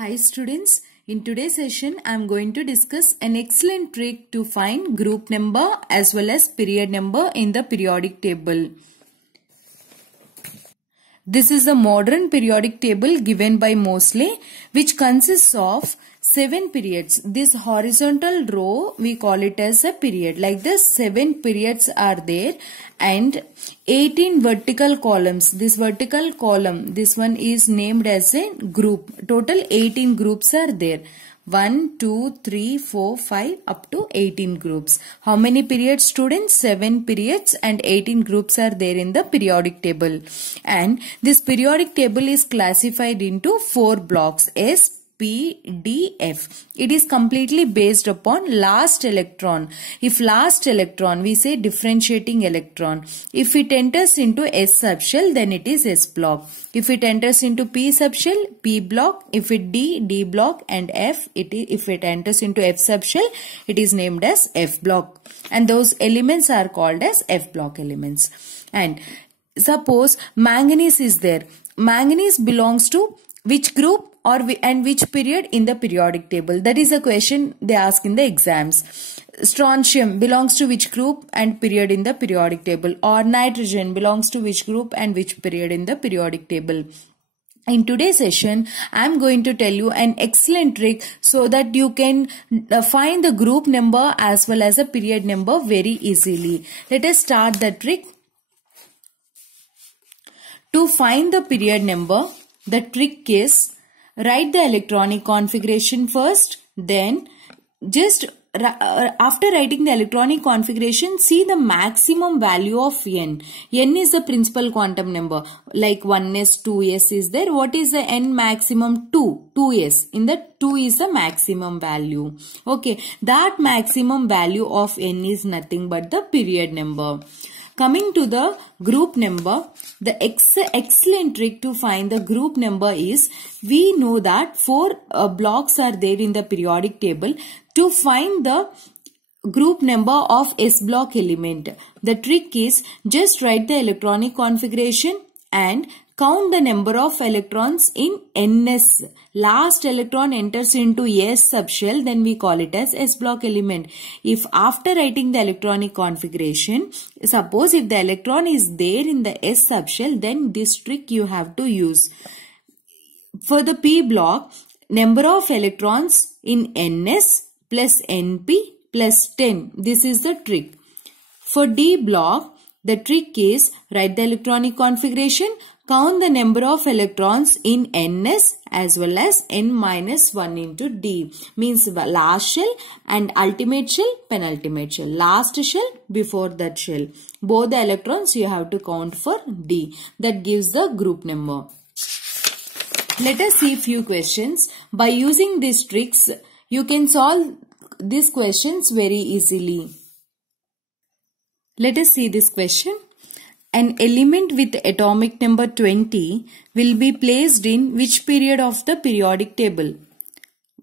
Hi students, in today's session I am going to discuss an excellent trick to find group number as well as period number in the periodic table. This is the modern periodic table given by Moseley, which consists of 7 periods. This horizontal row we call it as a period. Like this 7 periods are there and 18 vertical columns. This vertical column, this one is named as a group. Total 18 groups are there. 1, 2, 3, 4, 5 up to 18 groups. How many periods, students? 7 periods and 18 groups are there in the periodic table. And this periodic table is classified into 4 blocks: S, P, D, F. It is completely based upon last electron. If last electron, we say differentiating electron. If it enters into S subshell, then it is S block. If it enters into P subshell, P block. If it D block, and F, if it enters into F subshell, it is named as F block. And those elements are called as F block elements. And suppose manganese is there. Manganese belongs to which group and which period in the periodic table? That is a question they ask in the exams. Strontium belongs to which group and period in the periodic table? Or nitrogen belongs to which group and which period in the periodic table? In today's session, I am going to tell you an excellent trick so that you can find the group number as well as the period number very easily. Let us start the trick. To find the period number, the trick is write the electronic configuration first, then just after writing the electronic configuration, see the maximum value of n. N is the principal quantum number, like 1s, 2s is there. What is the n maximum? 2. 2s. In the 2 is the maximum value. Okay, that maximum value of n is nothing but the period number. Coming to the group number, the excellent trick to find the group number is, we know that 4 blocks are there in the periodic table. To find the group number of S block element, the trick is just write the electronic configuration and count the number of electrons in ns. Last electron enters into S subshell, then we call it as S block element. If after writing the electronic configuration, suppose if the electron is there in the S subshell, then this trick you have to use. For the P block, number of electrons in ns plus np plus 10. This is the trick. For D block, the trick is write the electronic configuration, count the number of electrons in ns as well as n minus 1 into D. Means last shell and ultimate shell, penultimate shell. Last shell, before that shell. Both the electrons you have to count for D. That gives the group number. Let us see few questions. By using these tricks, you can solve these questions very easily. Let us see this question. An element with atomic number 20 will be placed in which period of the periodic table?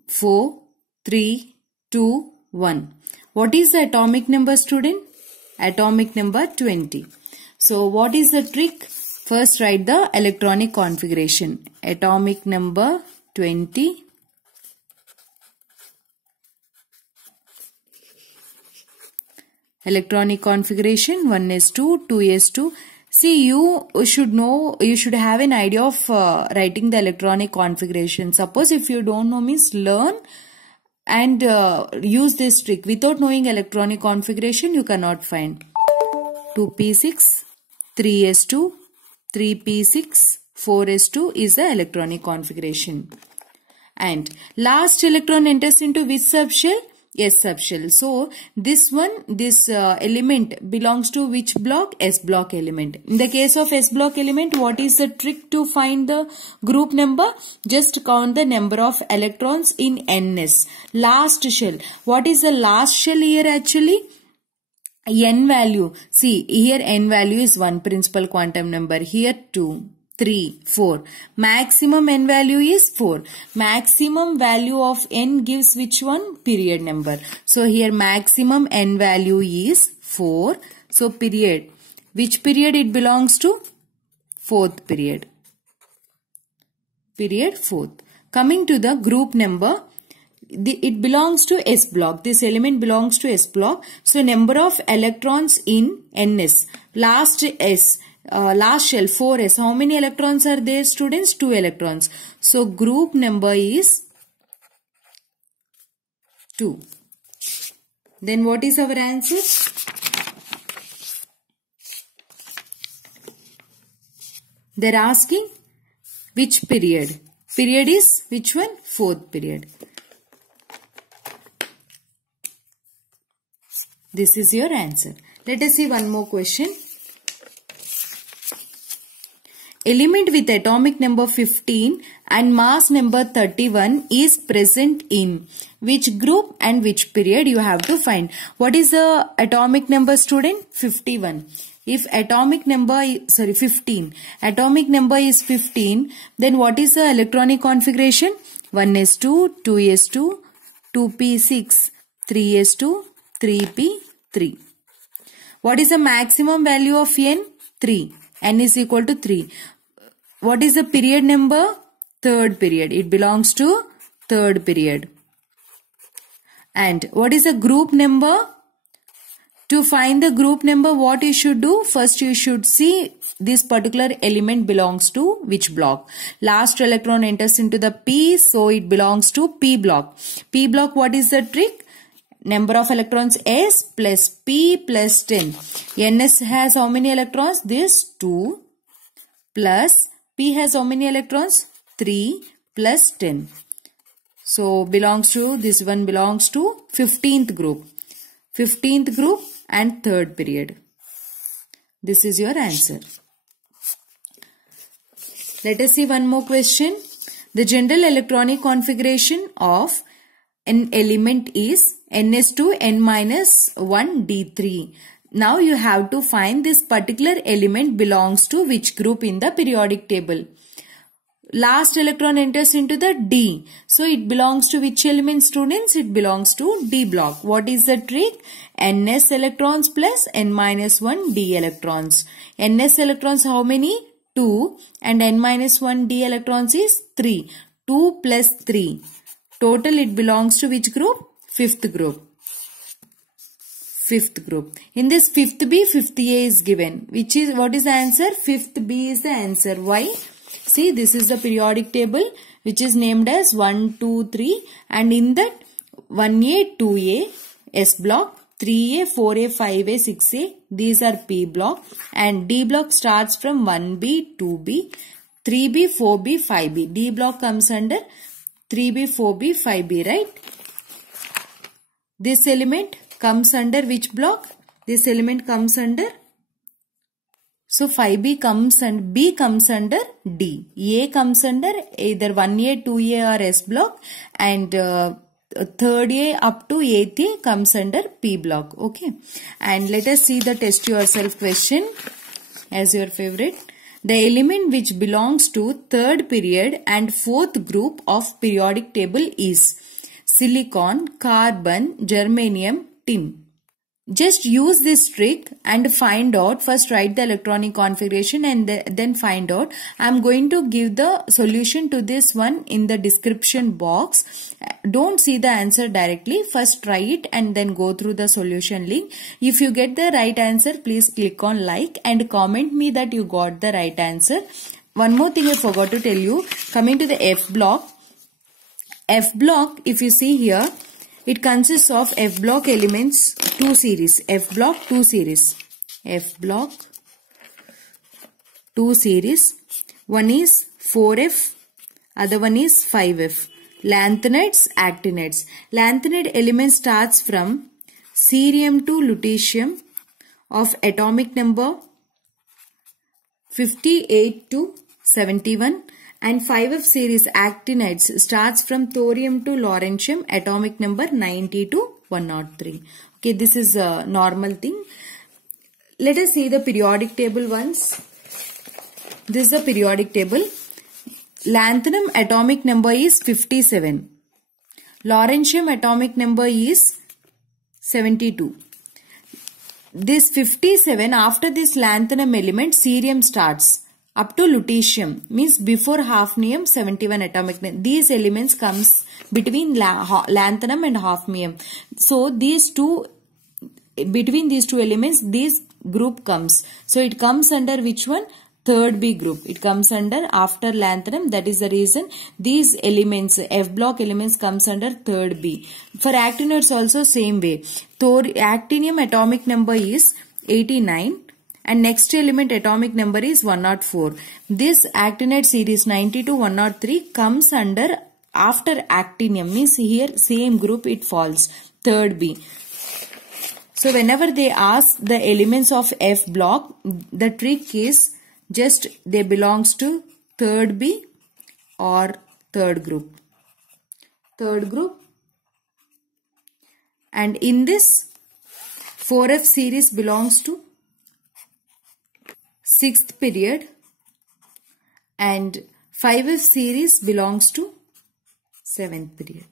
4, 3, 2, 1. What is the atomic number, student? Atomic number 20. So what is the trick? First write the electronic configuration. Atomic number 20. Electronic configuration 1s2, 2s2. See, you should know, you should have an idea of writing the electronic configuration. Suppose if you don't know, means learn and use this trick. Without knowing electronic configuration, you cannot find. 2p6, 3s2, 3p6, 4s2 is the electronic configuration. And last electron enters into which subshell? S subshell. So this element belongs to which block? S block element. In the case of S block element, what is the trick to find the group number? Just count the number of electrons in ns. Last shell. What is the last shell here actually? N value. See, here n value is 1 principal quantum number. Here 2. 3, 4. Maximum n value is 4. Maximum value of n gives which one? Period number. So here maximum n value is 4. So period. Which period it belongs to? 4th period. Period 4th. Coming to the group number, it belongs to S block. This element belongs to S block. So number of electrons in Ns. Last S, last shell 4s. How many electrons are there, students? 2 electrons. So group number is 2. Then what is our answer? They're asking which period. Period is which one? 4th period. This is your answer. Let us see one more question. Element with atomic number 15 and mass number 31 is present in which group and which period? You have to find. What is the atomic number, student? 51. If atomic number, 15. Atomic number is 15. Then what is the electronic configuration? 1s2, 2s2, 2p6, 3s2, 3p3. What is the maximum value of n? 3. N is equal to 3. What is the period number? 3rd period. It belongs to 3rd period. And what is the group number? To find the group number, what you should do? First you should see this particular element belongs to which block. Last electron enters into the P, so it belongs to P block. P block, what is the trick? Number of electrons S plus P plus 10. Ns has how many electrons? This 2 plus P has how many electrons? 3 plus 10. So belongs to, this one belongs to 15th group. 15th group and 3rd period. This is your answer. Let us see one more question. The general electronic configuration of an element is Ns2 n-1 d3. Now you have to find this particular element belongs to which group in the periodic table. Last electron enters into the D. So it belongs to which element, students? It belongs to D block. What is the trick? Ns electrons plus n-1 d electrons. Ns electrons how many? 2 and n-1 d electrons is 3. 2 plus 3. Total it belongs to which group? 5th group. 5th group. In this 5th B, 5th A is given. Which is, what is the answer? 5th B is the answer. Why? See, this is the periodic table which is named as 1, 2, 3 and in that 1A, 2A, S block, 3A, 4A, 5A, 6A, these are P block and D block starts from 1B, 2B, 3B, 4B, 5B. D block comes under 3B, 4B, 5B, right? This element comes under which block? This element comes under, so 5B comes and B comes under D. A comes under either 1A, 2A or S block and 3rd A up to 8th A comes under P block. Okay. And let us see the test yourself question as your favorite. The element which belongs to 3rd period and 4th group of periodic table is silicon, carbon, germanium, tin. Just use this trick and find out. First write the electronic configuration and then find out. I am going to give the solution to this one in the description box. Don't see the answer directly. First try it and then go through the solution link. If you get the right answer, please click on like and comment me that you got the right answer. One more thing I forgot to tell you. Coming to the F block. F block, if you see here, it consists of F block elements 2 series. F block 2 series. F block 2 series. One is 4F. Other one is 5F. Lanthanides, actinides. Lanthanide element starts from cerium to lutetium of atomic number 58 to 71. And 5F series actinides starts from thorium to lawrencium, atomic number 90 to 103. Okay, this is a normal thing. Let us see the periodic table once. This is the periodic table. Lanthanum atomic number is 57. Lawrencium atomic number is 72. This 57, after this lanthanum element, cerium starts. up to lutetium, means before hafnium 71 atomic number. These elements comes between lanthanum and hafnium. So these two, between these two elements, this group comes. So it comes under which one? Third B group. It comes under after lanthanum. That is the reason these elements, F block elements, comes under third B. For actinides also same way. Actinium atomic number is 89 and next element atomic number is 104. This actinide series 90 to 103 comes under after actinium, means here same group it falls, third B. So whenever they ask the elements of F block, the trick is just they belongs to third B or third group. Third group. And in this 4F series belongs to 6th period and 5F series belongs to 7th period.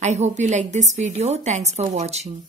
I hope you like this video. Thanks for watching.